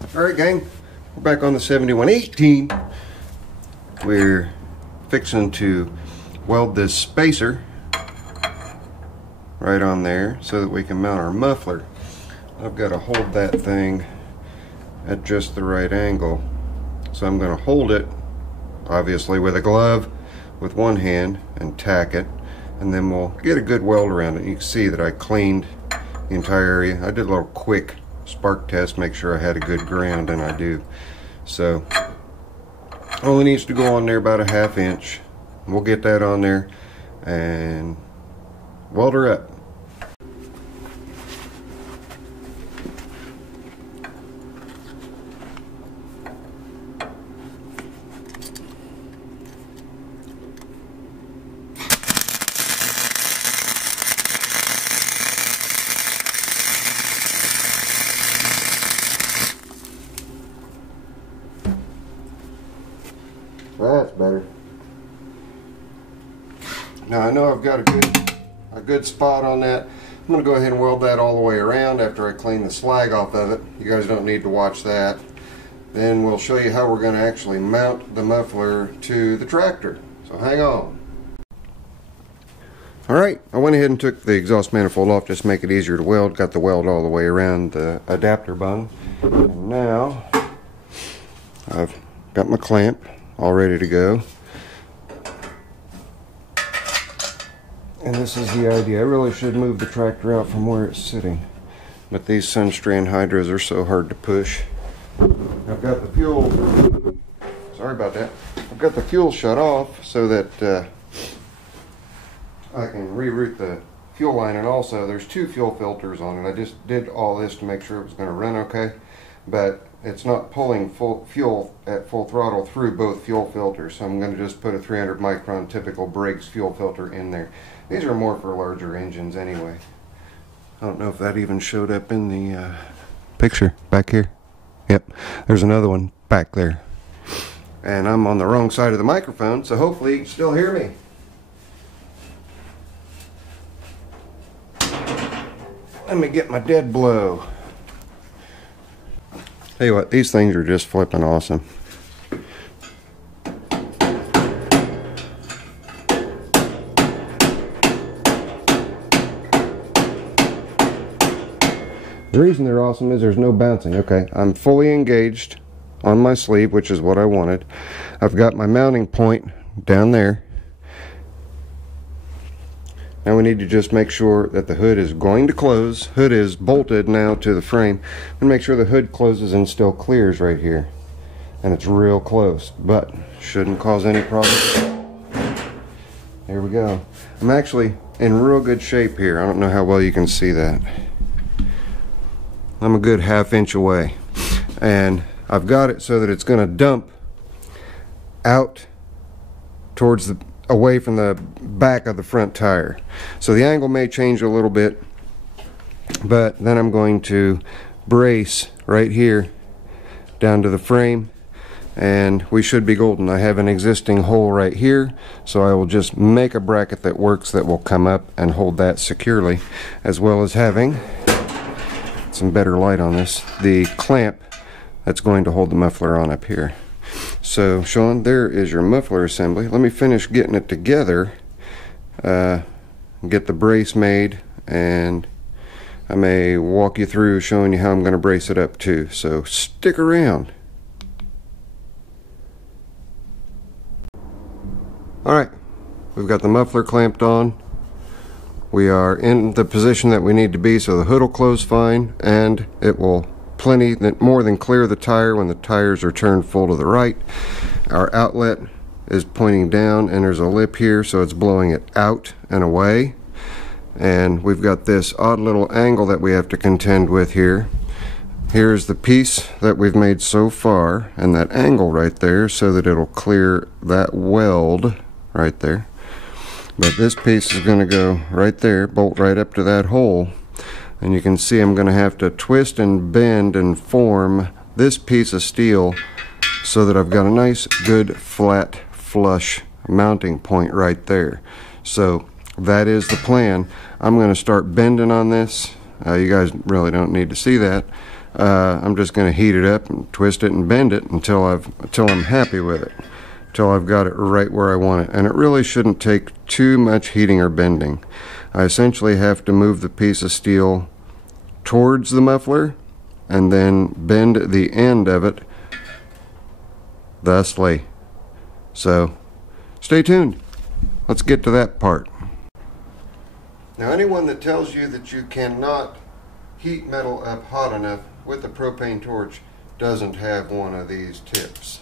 Alright gang, we're back on the 7118. We're fixing to weld this spacer right on there so that we can mount our muffler. I've got to hold that thing at just the right angle. So I'm going to hold it, obviously with a glove, with one hand and tack it. And then we'll get a good weld around it. You can see that I cleaned the entire area. I did a little quick spark test, make sure I had a good ground, and I do. So only needs to go on there about a 1/2 inch. We'll get that on there and weld her up. That's better. Now I know I've got a good spot on that. I'm going to go ahead and weld that all the way around after I clean the slag off of it. You guys don't need to watch that. Then we'll show you how we're going to actually mount the muffler to the tractor. So hang on. Alright, I went ahead and took the exhaust manifold off just to make it easier to weld. Got the weld all the way around the adapter bung. And now I've got my clamp all ready to go. And this is the idea. I really should move the tractor out from where it's sitting, but these Sunstrand hydras are so hard to push. I've got the fuel, sorry about that, I've got the fuel shut off so that I can reroute the fuel line, and also there's 2 fuel filters on it. I just did all this to make sure it was going to run okay, but it's not pulling full fuel at full throttle through both fuel filters, so I'm going to just put a 300 micron typical brakes fuel filter in there. These are more for larger engines anyway. I don't know if that even showed up in the picture back here. Yep, there's another one back there. And I'm on the wrong side of the microphone, so hopefully you can still hear me. Let me get my dead blow. Tell you what, these things are just flipping awesome. The reason they're awesome is there's no bouncing. Okay, I'm fully engaged on my sleeve, which is what I wanted. I've got my mounting point down there. Now we need to just make sure that the hood is going to close. Hood is bolted now to the frame. And make sure the hood closes and still clears right here. And it's real close, but shouldn't cause any problems. There we go. I'm actually in real good shape here. I don't know how well you can see that. I'm a good 1/2 inch away. And I've got it so that it's going to dump out towards away from the back of the front tire. So the angle may change a little bit, but then I'm going to brace right here down to the frame, and we should be golden. I have an existing hole right here, so I will just make a bracket that works that will come up and hold that securely, as well as having some better light on this, the clamp that's going to hold the muffler on up here. So Sean, there is your muffler assembly. Let me finish getting it together, get the brace made, and I may walk you through showing you how I'm going to brace it up too. So stick around. Alright, we've got the muffler clamped on. We are in the position that we need to be, so the hood will close fine, and it will more than clear the tire when the tires are turned full to the right. Our outlet is pointing down, and there's a lip here, so it's blowing it out and away. And we've got this odd little angle that we have to contend with here. Here's the piece that we've made so far, and that angle right there, so that it'll clear that weld right there. But this piece is going to go right there, bolt right up to that hole. And you can see I'm going to have to twist and bend and form this piece of steel so that I've got a nice, good, flat, flush mounting point right there. So that is the plan. I'm going to start bending on this. You guys really don't need to see that. I'm just going to heat it up and twist it and bend it until I'm happy with it, until I've got it right where I want it. And it really shouldn't take too much heating or bending. I essentially have to move the piece of steel towards the muffler and then bend the end of it thusly. So stay tuned. Let's get to that part. Now, anyone that tells you that you cannot heat metal up hot enough with a propane torch doesn't have one of these tips.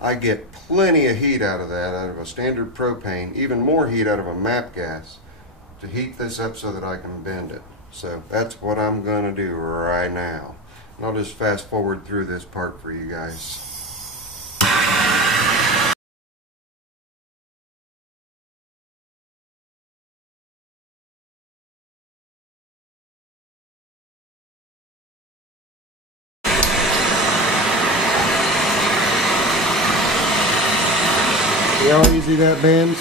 I get plenty of heat out of that, out of a standard propane, even more heat out of a MAP gas, to heat this up so that I can bend it. So that's what I'm going to do right now. And I'll just fast forward through this part for you guys. See how easy that bends?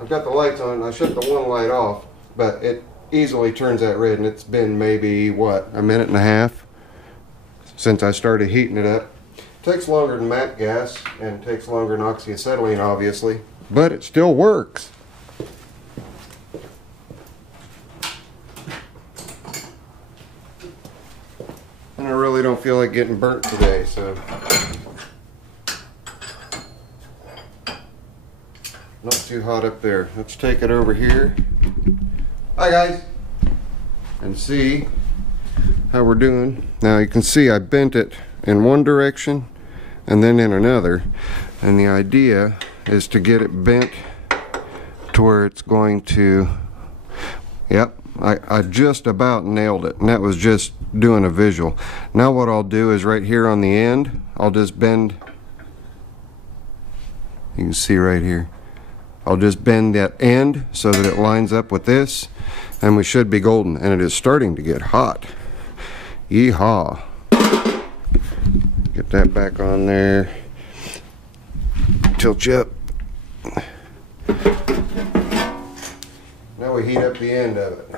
I've got the lights on. I shut the one light off, but it easily turns that red, and it's been maybe, what, a minute and a half since I started heating it up. Takes longer than MAP gas and takes longer than oxyacetylene, obviously, but it still works. And I really don't feel like getting burnt today, so not too hot up there. Let's take it over here. Hi guys, and see how we're doing. Now you can see I bent it in one direction and then in another, and the idea is to get it bent to where it's going to, yep, I just about nailed it, and that was just doing a visual. Now what I'll do is right here on the end, I'll just bend, you can see right here, I'll just bend that end so that it lines up with this, and we should be golden. And it is starting to get hot. Yeehaw. Get that back on there. Tilt you up. Now we heat up the end of it.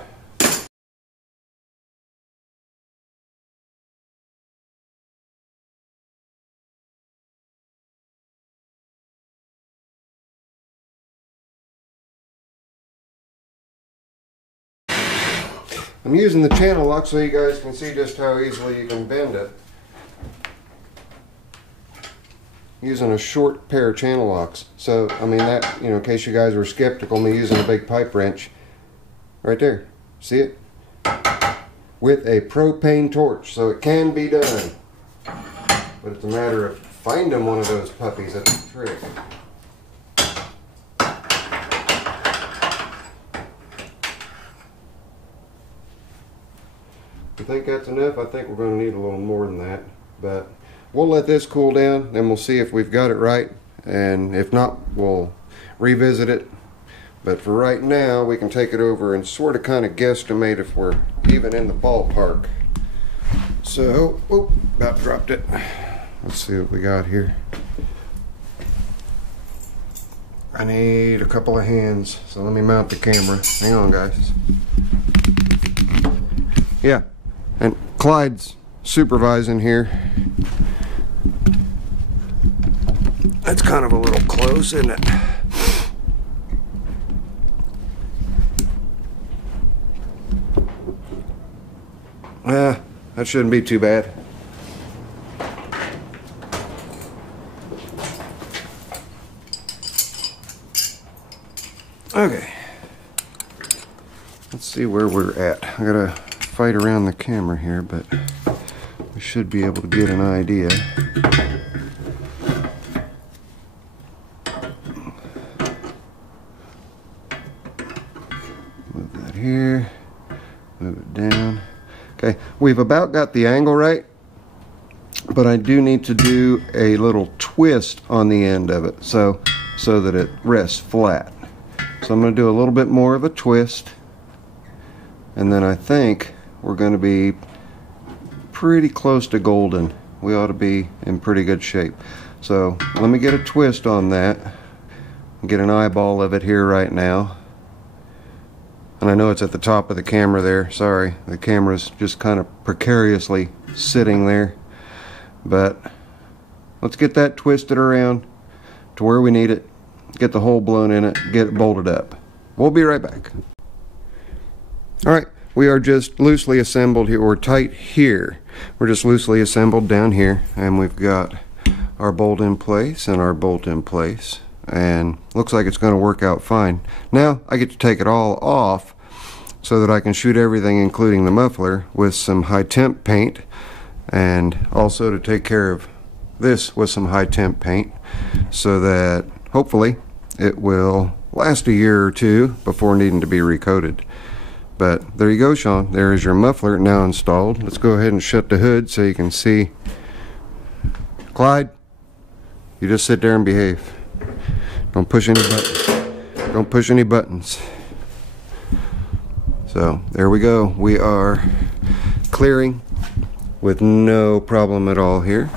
I'm using the channel lock so you guys can see just how easily you can bend it. Using a short pair of channel locks. So, I mean, that, you know, in case you guys were skeptical, me using a big pipe wrench. Right there. See it? With a propane torch. So it can be done. But it's a matter of finding one of those puppies. That's the trick. I think that's enough. I think we're going to need a little more than that. But we'll let this cool down, then we'll see if we've got it right, and if not, we'll revisit it. But for right now, we can take it over and sort of kind of guesstimate if we're even in the ballpark. So, oh, about dropped it. Let's see what we got here. I need a couple of hands, so let me mount the camera. Hang on, guys. Yeah, and Clyde's supervising here. That's kind of a little close, isn't it? That shouldn't be too bad. Okay. Let's see where we're at. I gotta fight around the camera here, but we should be able to get an idea. Move that here, move it down. Okay, we've about got the angle right, but I do need to do a little twist on the end of it so that it rests flat. So I'm going to do a little bit more of a twist, and then I think we're going to be pretty close to golden. We ought to be in pretty good shape. So let me get a twist on that, get an eyeball of it here right now. And I know it's at the top of the camera there. Sorry, the camera's just kind of precariously sitting there. But let's get that twisted around to where we need it, get the hole blown in it, get it bolted up. We'll be right back. Alright, we are just loosely assembled here, or tight here. We're just loosely assembled down here, and we've got our bolt in place and our bolt in place, and looks like it's going to work out fine. Now I get to take it all off so that I can shoot everything, including the muffler, with some high temp paint, and also to take care of this with some high temp paint so that hopefully it will last a year or two before needing to be recoated. But there you go, Sean. There is your muffler now installed. Let's go ahead and shut the hood so you can see. Clyde, you just sit there and behave. Don't push any buttons. Don't push any buttons. So there we go. We are clearing with no problem at all here.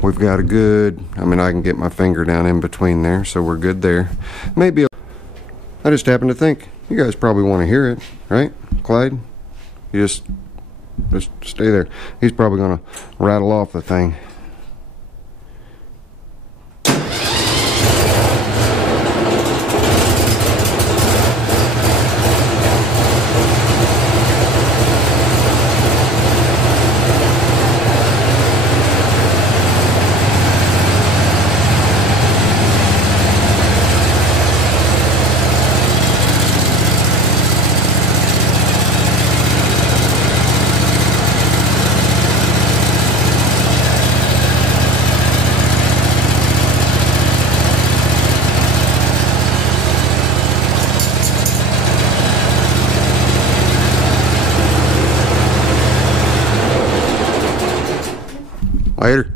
We've got a good, I mean, I can get my finger down in between there, so we're good there. Maybe I just happen to think you guys probably want to hear it, right, Clyde? You just stay there. He's probably gonna rattle off the thing. Later.